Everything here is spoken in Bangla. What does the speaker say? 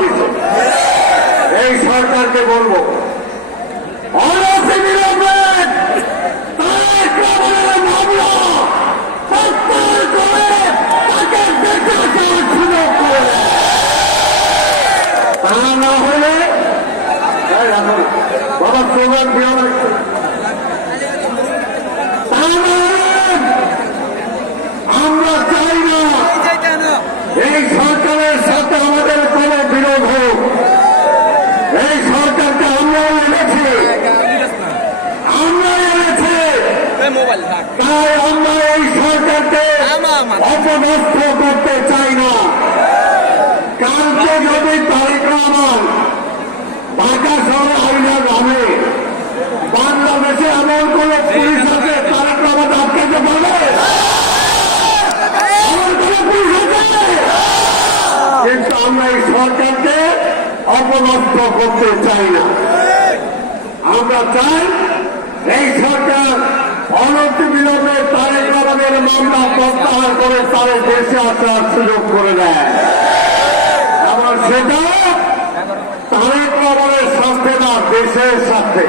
দিচ্ছে। এই সরকারকে বলবো তা না হলে বাবা স্লোগান দেওয়া আমরা চাই না এই সরকারের সাথে আমাদের কোন বিরোধ হোক। এই সরকারকে আমরাও এনেছি, তাই আমরা এই সরকারকে অপদস্থ করতে চাই না। কালকে যদি তারেক রহমান ঢাকা শহরে হাইলা গ্রামে বাংলাদেশে এমন কোন পুলিশ আছে তারেক রহমান আটকাতে পারবে? কিন্তু আমরা এই সরকারকে অপদস্থ করতে চাই না। আমরা চাই এই সরকার অনতিবিলম্বে তারেক রহমানের মামলা প্রত্যাহার করে তাদের দেশে আসার সুযোগ করে দেয়। আবার সেটা তারেক রহমানের স্বার্থে না, দেশের স্বার্থে।